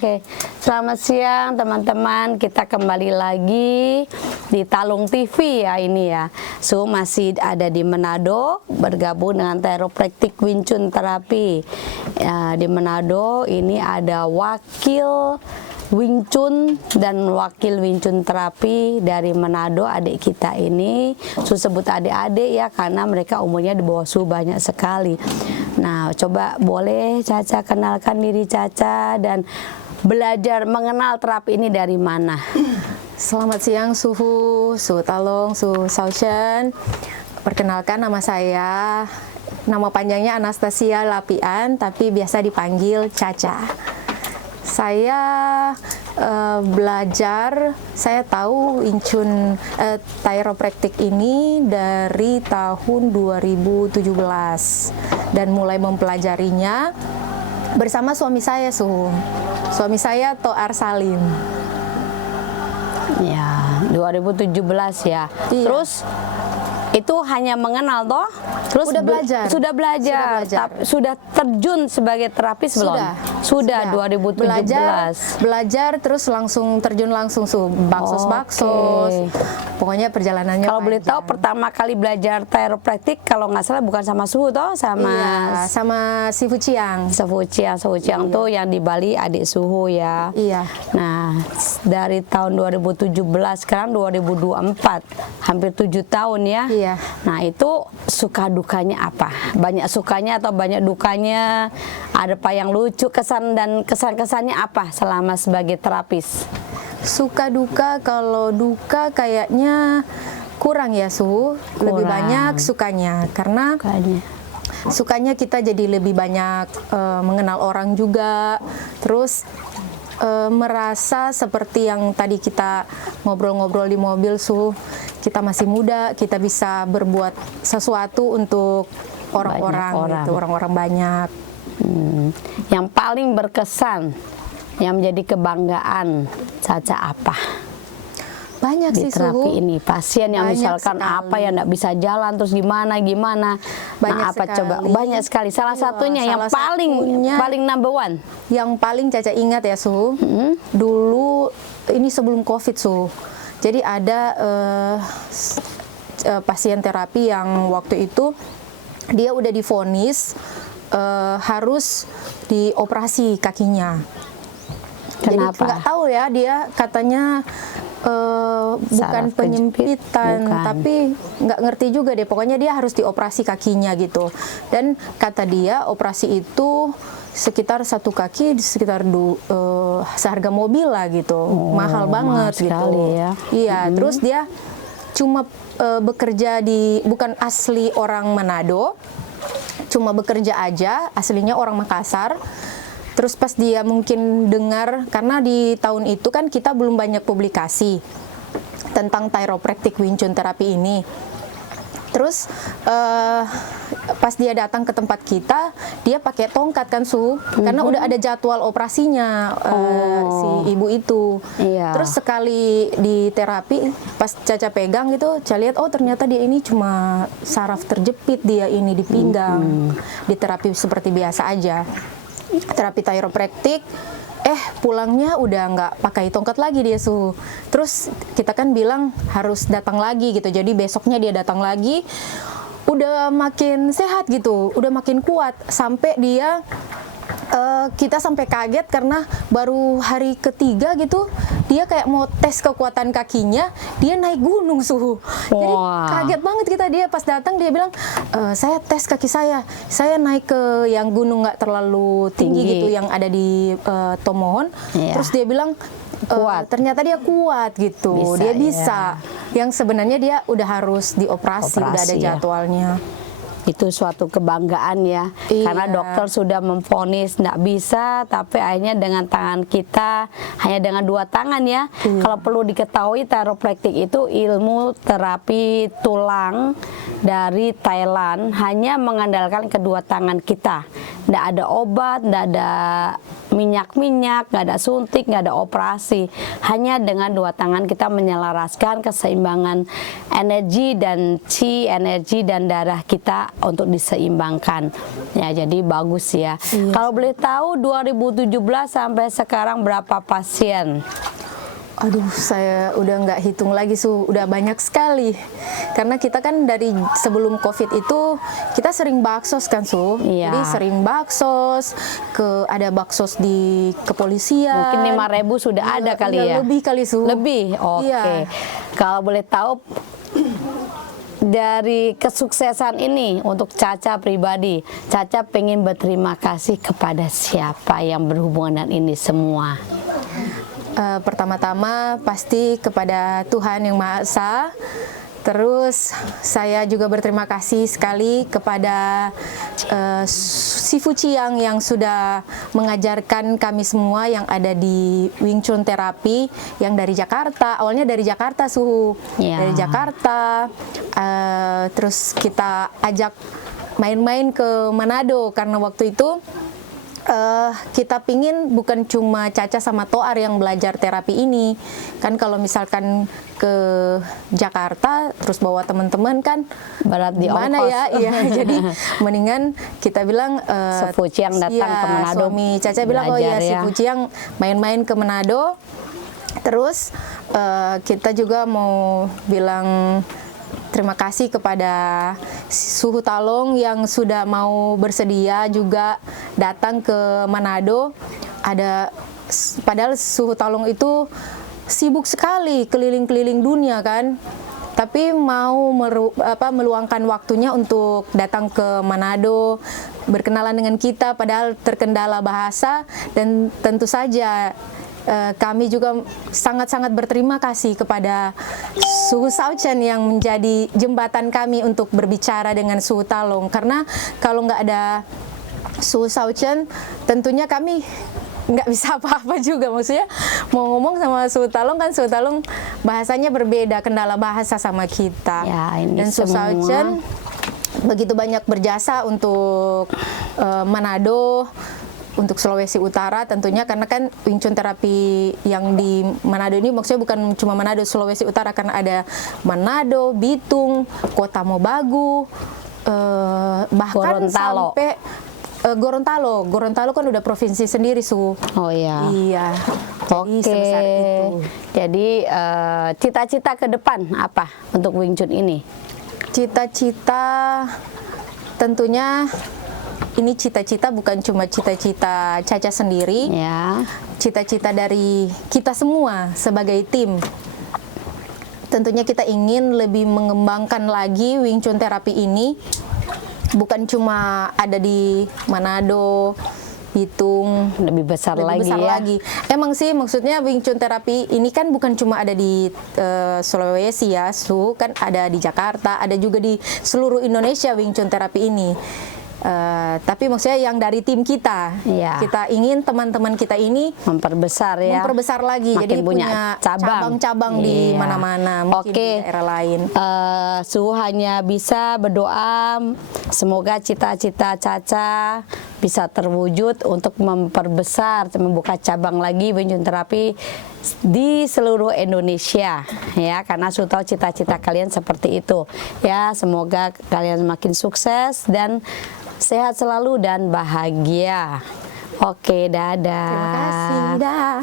Oke, selamat siang teman-teman. Kita kembali lagi di Talung TV ya ini ya. So masih ada di Manado, bergabung dengan Chiropraktik Wing Chun Terapi ya, di Manado. Ini ada wakil Wing Chun dan wakil Wing Chun Terapi dari Manado, adik kita ini. So sebut adik-adik ya karena mereka umurnya di bawah Su banyak sekali. Nah, coba boleh Caca kenalkan diri Caca dan belajar mengenal terapi ini dari mana? Selamat siang Suhu, Su Talung, Su Saushan. Perkenalkan nama saya, nama panjangnya Anastasia Lapian, tapi biasa dipanggil Caca. Saya belajar, saya tahu Wing Chun Chiropraktik ini dari tahun 2017 dan mulai mempelajarinya bersama suami saya, Suhu. Suami saya Toar Salim. Ya, 2017 ya. Iya. Terus itu hanya mengenal toh? Terus Sudah belajar. Sudah belajar. Sudah terjun sebagai terapis belum? Sudah 2017. Belajar terus langsung terjun langsung baksos. Pokoknya perjalanannya Kalau boleh tahu pertama kali belajar chiropraktik kalau nggak salah bukan sama Suhu toh, sama sama si Fuciang. Fuciang tuh yang di Bali adik Suhu ya. Iya. Nah, dari tahun 2017 sekarang 2024, hampir 7 tahun ya. Iya. Nah, itu suka dukanya apa? Banyak sukanya atau banyak dukanya? Ada apa yang lucu, kesan dan kesan-kesannya apa selama sebagai terapis? Suka duka, kalau duka kayaknya kurang ya Su. Lebih banyak sukanya karena sukanya kita jadi lebih banyak mengenal orang juga. Terus merasa seperti yang tadi kita ngobrol-ngobrol di mobil Su, kita masih muda, kita bisa berbuat sesuatu untuk orang-orang gitu, orang-orang banyak. Yang paling berkesan, yang menjadi kebanggaan Caca apa? Banyak di sih terapi Suhu. ini, pasien yang Banyak misalkan sekali. apa yang nggak bisa jalan terus gimana Banyak nah apa sekali. coba banyak sekali. Salah satunya yang paling number one, yang paling Caca ingat ya Suhu, dulu ini sebelum COVID Suhu, jadi ada pasien terapi yang waktu itu dia udah divonis harus dioperasi kakinya. Kenapa? Jadi nggak tahu ya, dia katanya bukan Saraf penyempitan, bukan. tapi nggak ngerti juga deh. Pokoknya dia harus dioperasi kakinya gitu. Dan kata dia operasi itu sekitar satu kaki sekitar seharga mobil lah gitu, mahal banget gitu. Ya. Iya, terus dia cuma bekerja bukan asli orang Manado, cuma bekerja aja, aslinya orang Makassar. Terus pas dia mungkin dengar, karena di tahun itu kan kita belum banyak publikasi tentang Chiropraktik Wing Chun terapi ini. Terus pas dia datang ke tempat kita, dia pakai tongkat kan Su, karena udah ada jadwal operasinya si ibu itu. Iya. Terus sekali di terapi, pas Caca pegang gitu, Caca lihat oh ternyata dia ini cuma saraf terjepit dia ini di pinggang. Di terapi seperti biasa aja. Terapi chiropraktik, pulangnya udah nggak pakai tongkat lagi dia Su. Terus kita kan bilang harus datang lagi gitu, jadi besoknya dia datang lagi, udah makin sehat gitu, udah makin kuat, sampai dia kita sampai kaget karena baru hari ketiga gitu dia kayak mau tes kekuatan kakinya, dia naik gunung Suhu. Jadi kaget banget kita, dia pas datang dia bilang saya tes kaki saya naik ke yang gunung nggak terlalu tinggi gitu yang ada di Tomohon. Terus dia bilang ternyata dia kuat gitu, dia bisa. Yang sebenarnya dia udah harus dioperasi, udah ada jadwalnya. Itu suatu kebanggaan ya, karena dokter sudah memvonis nggak bisa, tapi akhirnya dengan tangan kita, hanya dengan 2 tangan ya. Kalau perlu diketahui, chiropraktik itu ilmu terapi tulang dari Thailand, hanya mengandalkan kedua tangan kita. Nggak ada obat, nggak ada minyak-minyak, nggak ada suntik, nggak ada operasi. Hanya dengan dua tangan kita menyelaraskan keseimbangan energi dan chi, energi dan darah kita untuk diseimbangkan. Ya, jadi bagus ya. Kalau boleh tahu 2017 sampai sekarang berapa pasien? Aduh, saya udah nggak hitung lagi, udah banyak sekali. Karena kita kan dari sebelum COVID itu kita sering baksos kan, Iya. Jadi sering baksos, ada baksos di kepolisian. Mungkin 5.000 sudah ada kali ya? Lebih kali, Lebih? Oke. Iya. Kalau boleh tahu dari kesuksesan ini untuk Caca pribadi, Caca pengen berterima kasih kepada siapa yang berhubungan dengan ini semua? Pertama-tama pasti kepada Tuhan Yang Maha Esa. Terus saya juga berterima kasih sekali kepada Si Fuciang yang sudah mengajarkan kami semua yang ada di Wing Chun Terapi yang dari Jakarta. Awalnya dari Jakarta, dari Jakarta. Terus kita ajak main-main ke Manado karena waktu itu kita pingin bukan cuma Caca sama Toar yang belajar terapi ini. Kan kalau misalkan ke Jakarta terus bawa teman-teman kan berat di mana ongkos. ya? Iya, jadi mendingan kita bilang Si Fuciang datang ke Manado. Suami Caca bilang, oh iya, Si ya. Fuciang main-main ke Manado. Terus kita juga mau bilang terima kasih kepada Suhu Talong yang sudah mau bersedia juga datang ke Manado. Padahal Suhu Talong itu sibuk sekali keliling-keliling dunia kan, tapi mau meluangkan waktunya untuk datang ke Manado, berkenalan dengan kita padahal terkendala bahasa. Dan tentu saja kami juga sangat-sangat berterima kasih kepada Suhu Sauchen yang menjadi jembatan kami untuk berbicara dengan Suhu Talong. Karena kalau nggak ada Suhu Sauchen, tentunya kami nggak bisa apa-apa juga. Maksudnya mau ngomong sama Suhu Talong kan, Suhu Talong bahasanya berbeda, kendala bahasa sama kita. Ya, ini dan Suhu semua Sauchen begitu banyak berjasa untuk Manado, untuk Sulawesi Utara tentunya, karena kan Wing Chun terapi yang di Manado ini maksudnya bukan cuma Manado, Sulawesi Utara, karena ada Manado, Bitung, Kota Mobagu, bahkan Gorontalo. sampai Gorontalo kan udah provinsi sendiri, Su. Oh iya. Iya. Jadi Oke. sebesar itu. Jadi cita-cita ke depan apa untuk Wing Chun ini? Cita-cita tentunya ini cita-cita bukan cuma cita-cita Caca sendiri. Ya. Cita-cita dari kita semua sebagai tim. Tentunya kita ingin lebih mengembangkan lagi Wing Chun terapi ini. Bukan cuma ada di Manado, Bitung, Lebih besar lagi ya. Emang sih maksudnya Wing Chun terapi ini kan bukan cuma ada di Sulawesi ya, Su, kan ada di Jakarta, ada juga di seluruh Indonesia Wing Chun terapi ini. Tapi maksudnya yang dari tim kita, Iya. kita ingin teman-teman kita ini Memperbesar ya. memperbesar lagi, Makin jadi punya punya cabang. cabang-cabang di Iya. mana-mana, mungkin Oke. di daerah lain. Su hanya bisa berdoa semoga cita-cita Caca bisa terwujud untuk memperbesar, membuka cabang lagi Wing Chun terapi di seluruh Indonesia ya, karena Su tahu cita-cita kalian seperti itu ya. Semoga kalian semakin sukses dan sehat selalu dan bahagia. Oke, dadah. Terima kasih, dah.